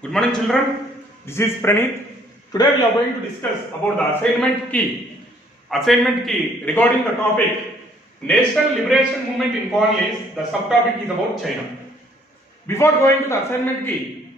Good morning, children. This is Praneeth. Today we are going to discuss about the assignment key. Assignment key regarding the topic National Liberation Movement in colonies. The subtopic is about China. Before going to the assignment key,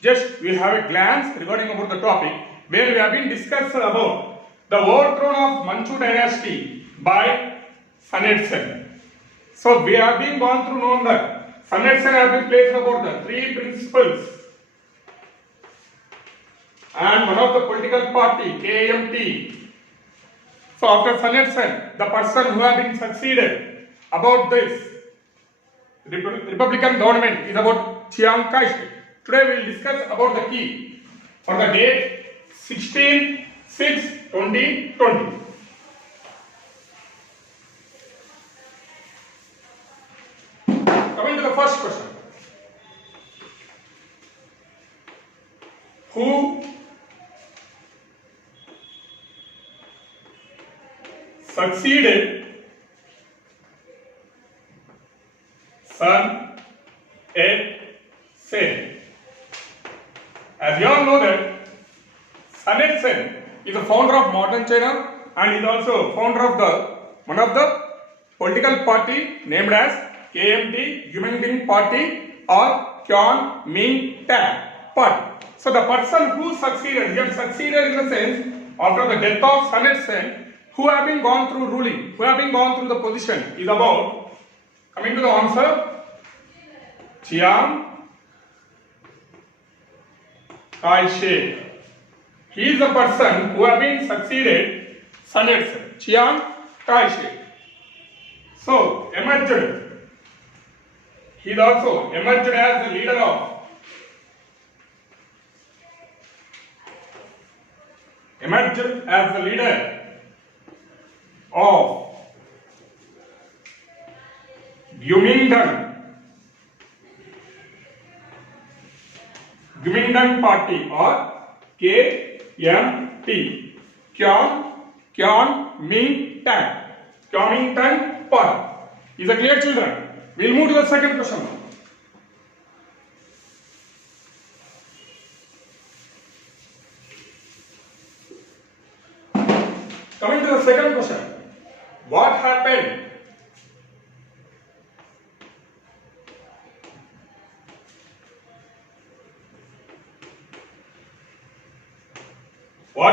just we have a glance regarding about the topic where we have been discussed about the overthrow of Manchu dynasty by Sun Yat-sen. So we have been gone through known that Sun Yat-sen have been placed about the three principles and one of the political party KMT. So after Sun Yat-sen, the person who have been succeeded about this Republican government is about Chiang Kai-shek. Today we will discuss about the key for the date 16/6/2020. Coming to the first question. Who succeeded Sun Yat-sen? As you all know that Sun Yat-sen is the founder of modern China and is also founder of one of the political party named as KMT Kuomintang Party or Kuomintang Party. So the person who succeeded, he had succeeded in the sense after the death of Sun Yat-sen, who have been gone through ruling, who have been gone through the position is about, coming to the answer, Chiang Kai-shek. He is the person who have been succeeded Sun Yat-sen, Chiang Kai-shek. So emerged. He is also emerged as the leader of Kuomintang Party or KMT, Kuomintang Party. Is it clear, children? We will move to the second question. Coming to the second question. What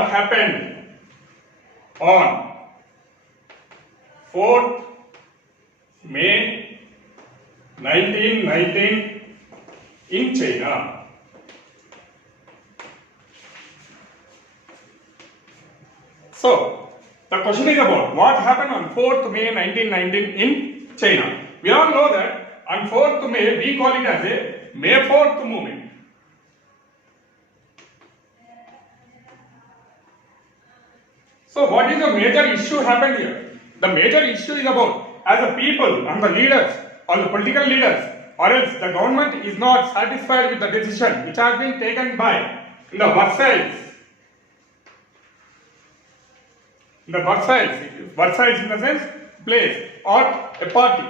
happened on 4th May 1919 in China? So, the question is about what happened on 4th May 1919 in China. We all know that on 4th May we call it as a May 4th movement. So what is the major issue happened here? The major issue is about as a people and the leaders or the political leaders or else the government is not satisfied with the decision which has been taken by the Versailles in the sense place or a party.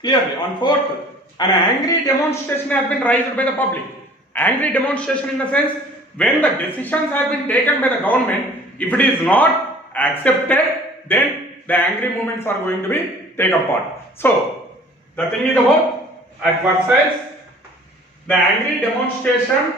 Clearly on 4th an angry demonstration has been raised by the public. Angry demonstration in the sense when the decisions have been taken by the government, if it is not accepted, then the angry movements are going to be taken part. So the thing is about at Versailles, the angry demonstration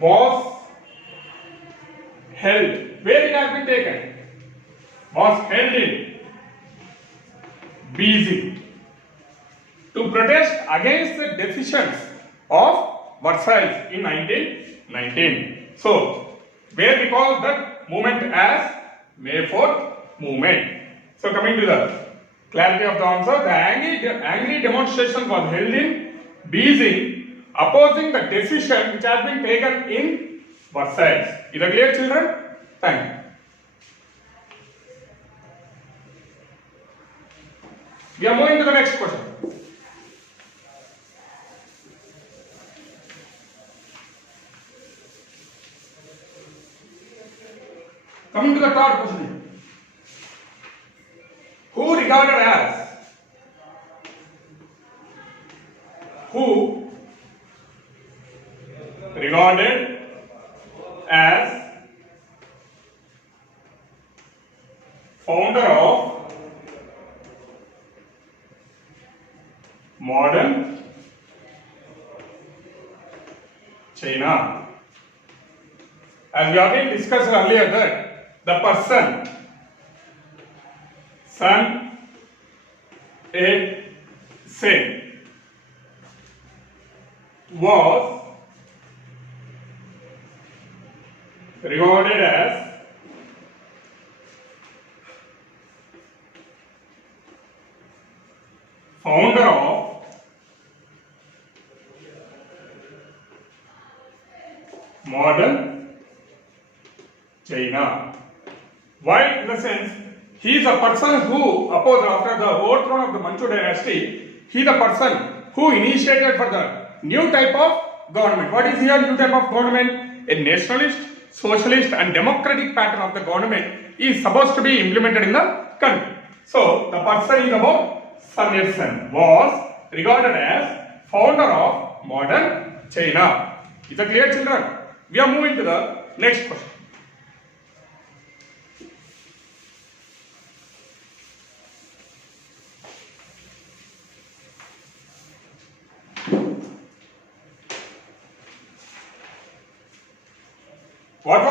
was held. Where it has been taken? Was held in Beijing to protest against the decisions of Versailles in 1919. So, where we call that movement as May 4th movement. So, coming to the clarity of the answer, the angry demonstration was held in Beijing opposing the decision which has been taken in Versailles. Is that clear, children? Thank you. We are moving to the next question. Coming to the third question. Who regarded as founder of modern China? As we already discussed earlier that the person Sun Yat-sen was regarded as founder of modern China. Why? In the sense, he is a person who opposed after the overthrow of the Manchu dynasty. He is the person who initiated for the new type of government. What is here new type of government? A nationalist, socialist and democratic pattern of the government is supposed to be implemented in the country. So, the person is about Sun Yat-sen was regarded as founder of modern China. Is it clear, children? We are moving to the next question. What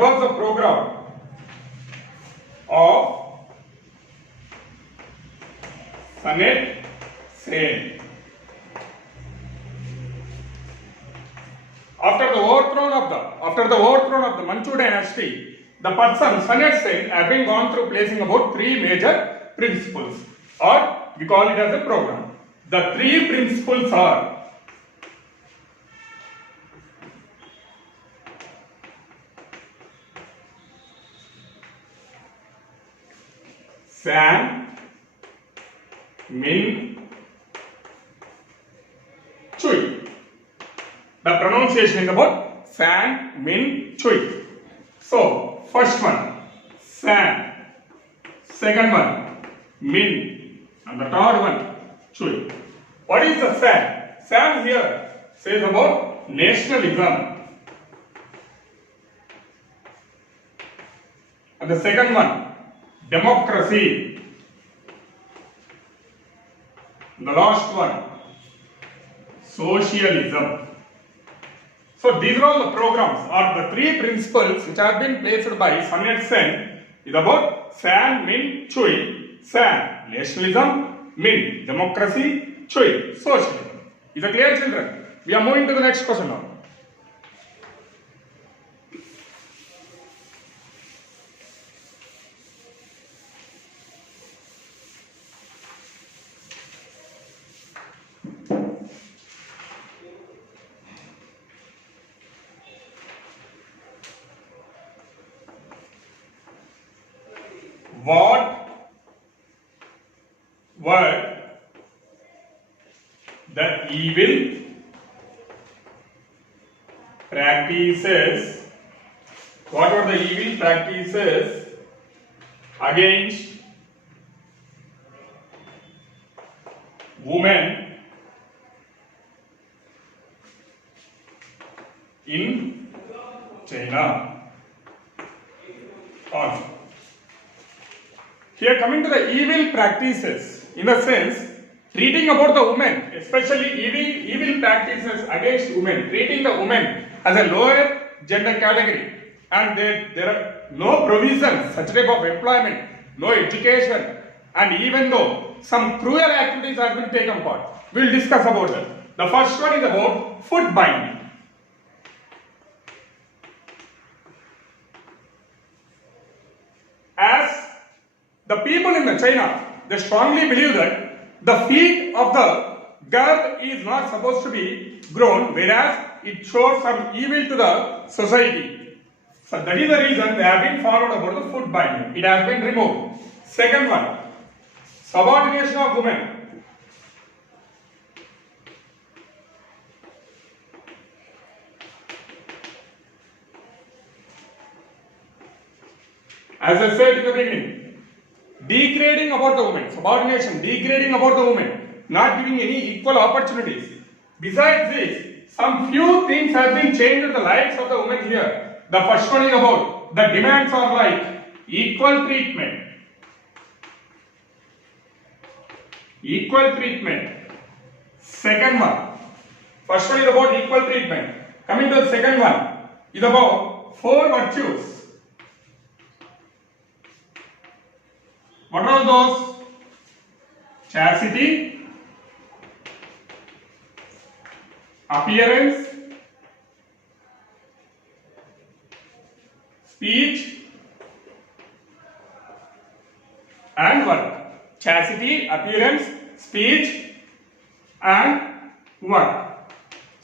was the program of Sun Yat-sen? After the overthrow of the Manchu dynasty, the person Sun Yat-sen has been gone through placing about 3 major principles, or we call it as a program. The 3 principles are San, Min, Chui. The pronunciation is about San, Min, Chui. So, first one, San. Second one, Min. And the third one, Chui. What is the San? San here says about nationalism. And the second one, democracy. And the last one, socialism. So these are all the programs or the 3 principles which have been placed by Sun Yat-sen is about San, Min, Chui. San, nationalism. Min, democracy. Chui, socialism. Is it clear, children? We are moving to the next question now. What were the evil practices? What were the evil practices against women in China? Also, here coming to the evil practices, in a sense, treating about the women, especially evil practices against women, treating the women as a lower gender category, and there are no provisions, such type of employment, no education, and even though some cruel activities have been taken part, we will discuss about that. The first one is about foot binding. As the people in the China, they strongly believe that the feet of the girl is not supposed to be grown, whereas it shows some evil to the society. So that is the reason they have been followed about the foot binding. It has been removed. Second one, subordination of women. As I said in the beginning, degrading about the women, subordination, degrading about the women, not giving any equal opportunities. Besides this, some few things have been changed in the lives of the women here. The first one is about the demands are like equal treatment. Equal treatment. Second one. First one is about equal treatment. Coming to the second one is about 4 virtues. What are those? Chastity, appearance, speech, and work. Chastity, appearance, speech, and work.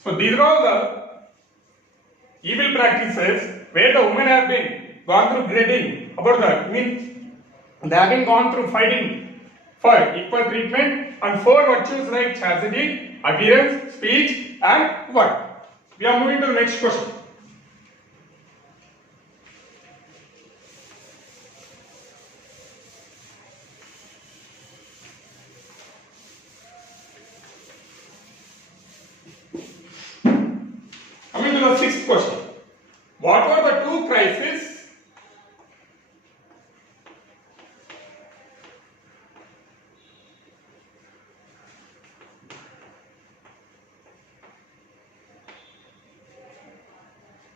So these are all the evil practices where the women have been gone through grading about they have been gone through fighting for equal treatment and 4 virtues like chastity, appearance, speech, and work. We are moving to the next question. Coming to the 6th question. What were the 2 crises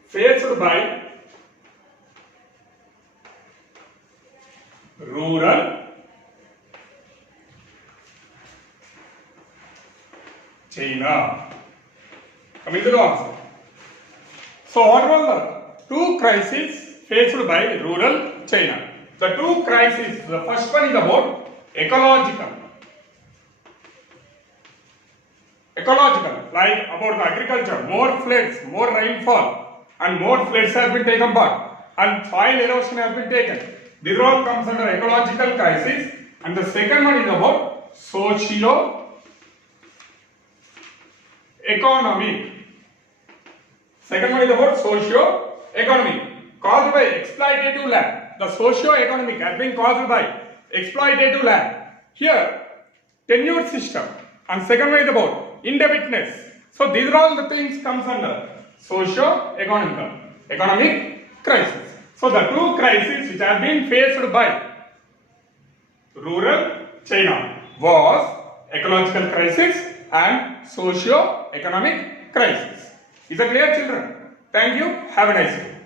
faced by rural China? Coming to the answer. So what were the 2 crises faced by rural China? The 2 crises, the first one is about ecological. Ecological, like about the agriculture, more floods, more rainfall, and more floods have been taken part, and soil erosion has been taken. This all comes under ecological crisis. And the second one is about socio-economic. Second one is about socio-economic, caused by exploitative land. The socio-economic has been caused by exploitative land. Here, tenure system, and second one is about indebtedness. So these are all the things comes under socio-economic crisis. So the 2 crises which have been faced by rural China was ecological crisis and socio-economic crisis. Is that clear, children? Thank you. Have a nice day.